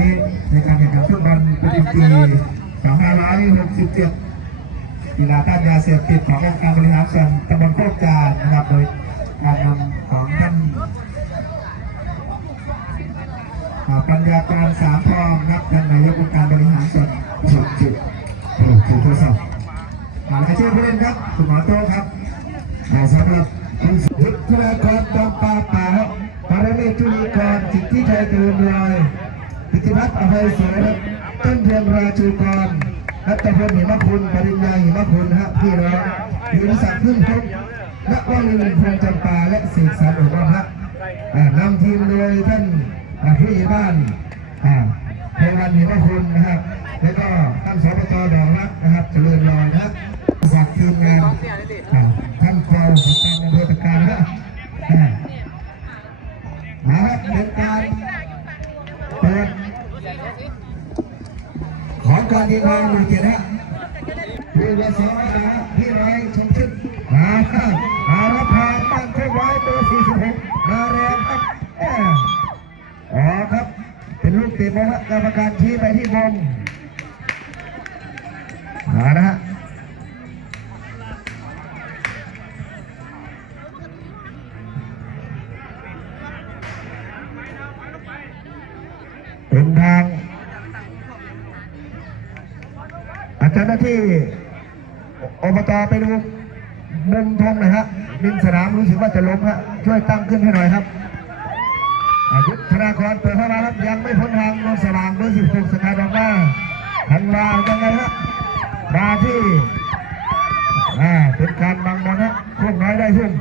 นี้ในการแข่งขันฟุตบอลประจำปี2567กีฬาต้านยาเสพติดขององค์การบริหารส่วนตำบลโคกจานนะครับโดยการนำของท่านปัญญากรสามทองนับท่านนายกองค์การบริหารส่วนจุดจุดจุดโทรศัพท์หมายเลขชื่อผู้เล่นครับคุณหมอโต้ครับอ่าสำหรับคุณยุทธนากรดอมปาป่าครับปารเมศจุลีกรจิตที่ชัยเจริญลอย พิธิพัฒน์อภัยสวยครับต้นเทียนราชูกรรัตพลหิมคุณปริญญาหิมคุณฮะพี่น้องยินศักดิ์พึ่งพงษ์ณวลินทร์พงจำปาและเสกสรรอุบลฮะนำทีมโดยท่านอ่าผู้ใหญ่บ้านอ่าไพวันหิมคุณนะครับแล้วก็ท่านสปจดอกรักนะครับเจริญรอยนะครับจากทีมงานท่านกองของการอำเภอ การทีมงานหมู่เจ็ดฮะดูว่าสองนะพี่ไรชมชื่นมาครับมาราพาบ้านโคกไว้เบอร์46มาแรงครับอ๋อครับ เป็นลูกเตะบอลกรรมการชี้ไปที่บอลมานะฮะ จ้าหน้าที่อบตไปดูมุมทงหน่อยฮะดินสนามรู้สึกว่าจะล้มฮะช่วยตั้งขึ้นให้หน่อยครับอายุทธนาครเปิดเข้ามาครับยังไม่พ้นทางนนสว่างเบอร์สิบหกสกายบอกว่าทันวายังไงฮะมาที่อ่าเป็นการบังบอลฮะพวกน้อยได้ทุ่ม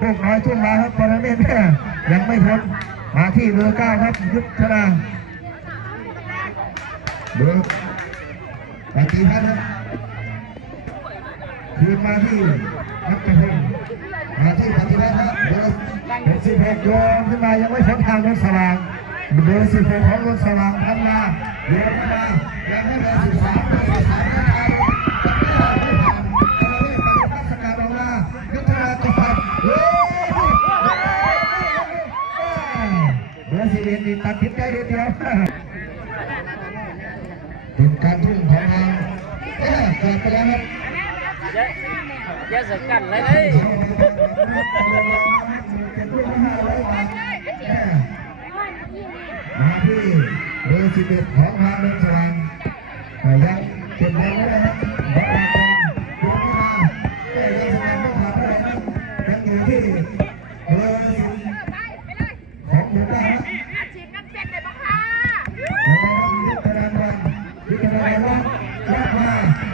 พวกน้อยทุ่มมาครับปรเมศเนี่ยยังไม่พ้นมาที่เบอร์เก้าครับยุทธนาเบอร์ ปฏิพัฒน์ครับคืนมาที่นัทพงศ์มาที่ปฏิพัฒน์ครับเบอร์เบอร์สิบหกโยนขึ้นมายังไม่พ้นทางรถสว่างเบอร์สิบหกของรถสว่างพันมาโยนมายังไม่เบอร์สิบสามเบอร์สิบสามไม่ผ่านไปเดินสกัดอกมายุทธนาต่อเฮ้ยเบอร์สิบเอ็ดนี่ตัดทิศได้เดียว เป็นการทุ่มของเรา เอ๊ะเกิดไปแล้วครับอย่าส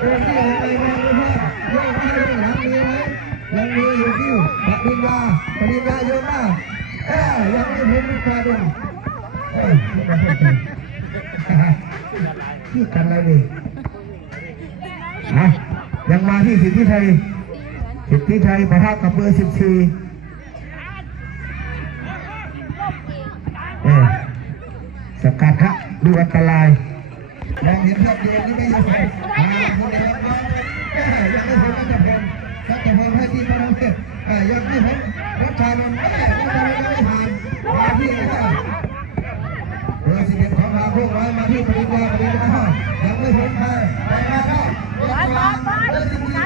มาโอ้ยที่ไหนมาดูว่าโยกมาให้หลังมีไหมยังมีอยู่ที่ปริญญาปริญญาโยนมาเอ้ยยังม่พ้นลูกตาดุนเอ้ยที่กันอะไรนี่อะยังมาที่สิทธิชัยสิทธิชัยปะทะกับเบอร์สิบสี่เอ้ยสกัดครับดูอันตราย มองเห็นภาพเดนนี่ไม่ใช่ผมมาคนเดียวน้องแม่ยังไม่พ้นรัตพงศ์รัตพงศ์ให้ที่ปรเมศอ่ายังไม่พ้นรัชานนท์แม่รัชานนท์ยังไม่ผ่านมาที่อ่าเบอร์สิบเอ็ดของทางพวกน้อยมาที่ปริญญาปริญญายังไม่พ้นไปไปมาเข้าเบอร์สามเบอร์สิบเอร์รั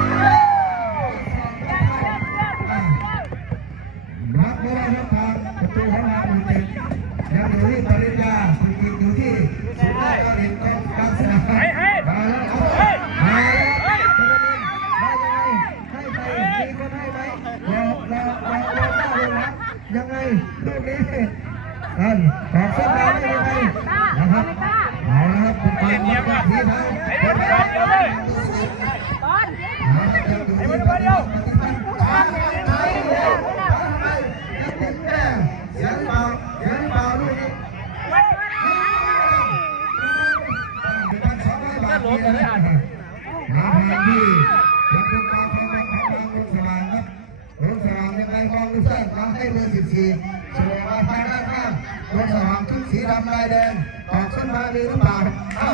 บ ดยอดเด่นกองกลางสนามมาแล้วเอามาแล้วมายังไงให้ไปมีคนให้ไหมรอรอรอรอต้าเลยนะยังไงลูกนี้นั่น มามีหรือเปล่าเอ้า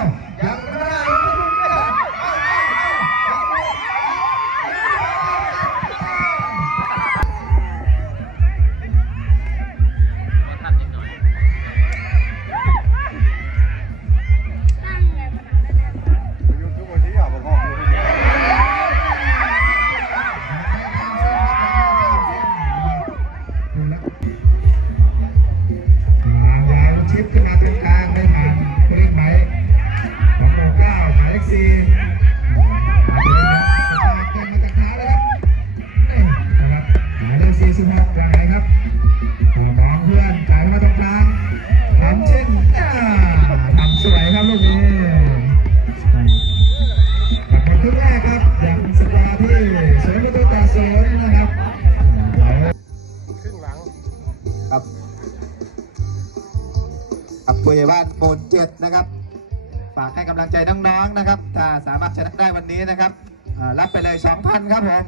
ฝากให้กำลังใจน้องๆนะครับถ้าสามารถชนะได้วันนี้นะครับอ่ารับไปเลย 2,000 ครับผม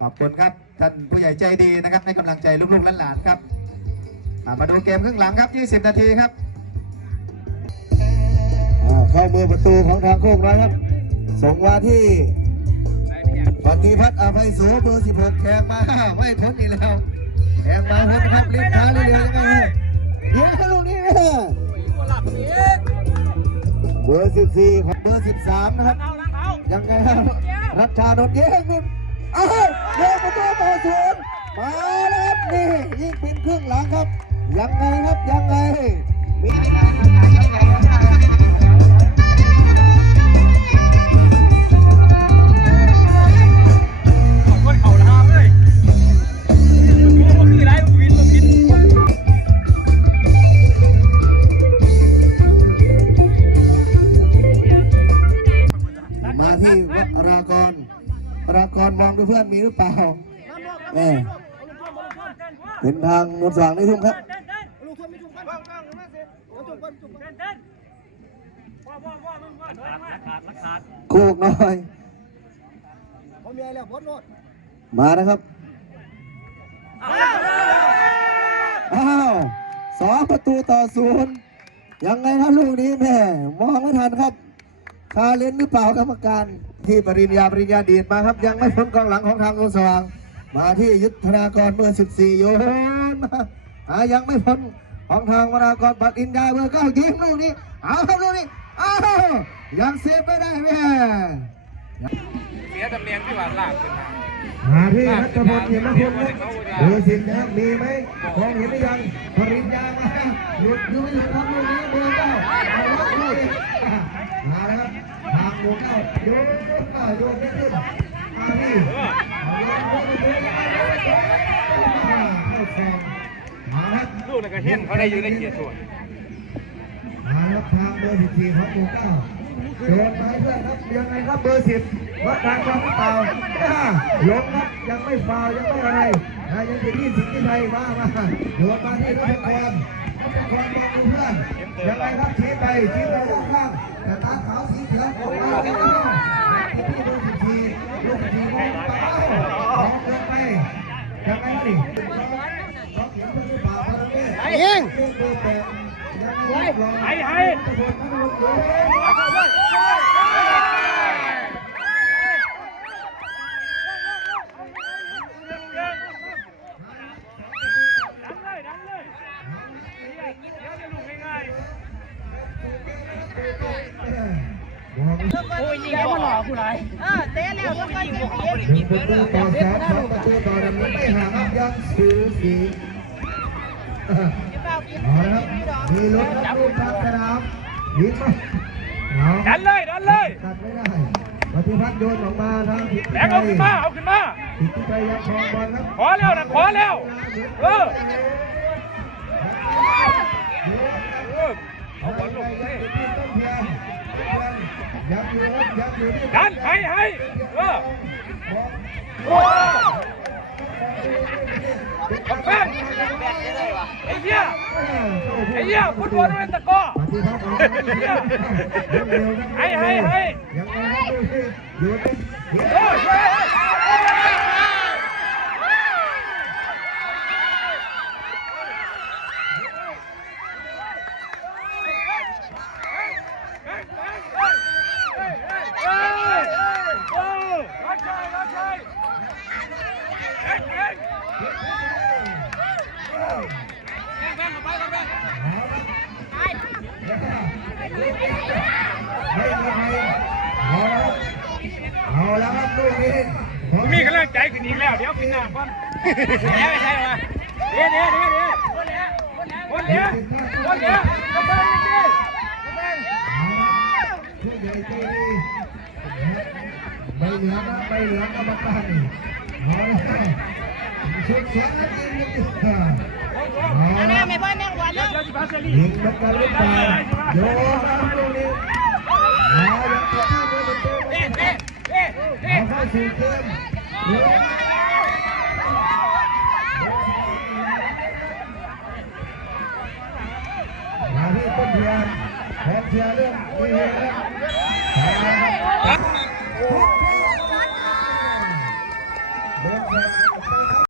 ขอบคุณครับท่านผู้ใหญ่ใจดีนะครับให้กำลังใจลูกๆหลานๆครับอ่ามาดูเกมครึ่งหลังครับ 20 นาทีครับเข้ามือประตูของทางโคกน้อยครับ ส่งมาที่ปฏิพัฒน์อภัยโสเบอร์16แข่งมาไม่ทนอีกแล้วแข่งมาพ้นครับลิ้นช้าเรื่อยๆยังไงฮะเดี๋ยวลูกนี้นะ เบอร์14ของเบอร์13นะครับ ยังไงครับ รัชชาโดนแย่งนู่นเอ้าเดินประตูต่อศูนย์มาแล้วครับนี่ยิ่งเป็นครึ่งหลังครับ ยังไงครับยังไงมีคน รากรรากรมองดูเพื่อนมีหรือเปล่าเออเป็นทางนวลสว่างในทุ่งครับโคกน้อยมานะครับอ้าวสองประตูต่อศูนย์ยังไงครับลูกนี้แม่มองไม่ทันครับคาเลนหรือเปล่ากรรมการ ที่ปริญญาปริญญาดีดมาครับ ยังไม่พ้นกองหลังของทางนวลสว่าง มาที่ยุทธนากรเบอร์14โยนมายังไม่พ้นของทางวรากรปัดอินดาเบอร์เก้ายิงลูกนี้ เอาครับลูกนี้อ้าวยังเซฟไม่ได้แม่เสียตำแหน่งที่ว่าลากขึ้นมามาที่รัชพลเขียนมาพงศ์ครับดูสินะครับมีไหมมองเห็นหรือยังปริญญามาหยุดหยุดหยุดครับลูกนี้เบอร์เก้าเอาล็อกเลยมาแล้วครับ ทางหมู่เก้าโยนมาโยนไม่ขึ้นมาที่เอาโยนโยนโยนเข้าฟองมาครับลูกนั่นก็เห็นเขาได้อยู่ในเขียนส่วนมาครับทางเบอร์สิบสี่ของหมู่เก้าโยนไปเพื่อนครับยังไงครับเบอร์สิบวัดทางความเปล่าอ่าลงครับยังไม่ฟาวยังไม่อะไรอ่ายังติดที่สิงห์ที่ไทยมามาโยนมาที่รัชกร รัชกรมองดูเพื่อนยังไงครับชี้ไปชี้ไปด้านข้างแต่ตาขาวสีเขียวออกมาแล้วที่เบอร์สิบสี่ลูกสิบสี่ลงไปเอาลงเกินไปยังไงครับนี่ล็อกเขียวเพื่อนหรือเปล่าพลังเมฆยิงเบอร์แปดยังไงครับไหนึ่งประตูต่อสองสองประตูต่อหนึ่งไม่ห่างครับยังสูสีเอาละครับมีลุ้นครับลูกทางสนามยิงมาเอาดันเลยดันเลยตัดไม่ได้ปฏิพัฒน์โยนออกมาทางผิดแบงเอาขึ้นมาเอาขึ้นมาผิดที่ใจยังครองบอลครับขอแล้วนะขอแล้วเออเออเอาบอลลงนี่ต้นเพียงยับอยู่ยับอยู่ดันให้ให้เออ แพงไอ้เหี้ยไอ้เหี้ยฟุตบอลเป็นตะกร้อปฏิพัฒน์ออกมาเร็วครับให้ให้ให้ยังไงครับดูสิอยู่ที่เห็นเออเฮ้ย ไม่มีใครเอาละครับเอาแล้วครับลูกนี้ผมมีกำลังใจขึ้นอีกแล้ว เดี๋ยวกินน้ำก่อนแหน่ไม่ใช่เหรอเดี๋ยวเดี๋ยวเดี๋ยวเดี๋ยวคนเดียวคนเดียวคนเดียวกระเบื้องนี่กระเบื้องผู้ใหญ่ใจดีเหลืองกรรมการเอาเลยชุดเสียงยิงยิงเอาแม่ละไม่พ่อแม่หวานเดี๋ยเนาะ วจะพาเซรียิงมันกันหรือเปล่าโยนน้ำลูกนี้เอาอย่างที่ที่มือประตูเอ๊ะเอ๊ะเอ๊ะเอ๊ะเอาเข้าสู่เกมโยนมาที่ต้นเทียนพร้อมเทียนเรื่องมีเหตุแล้ว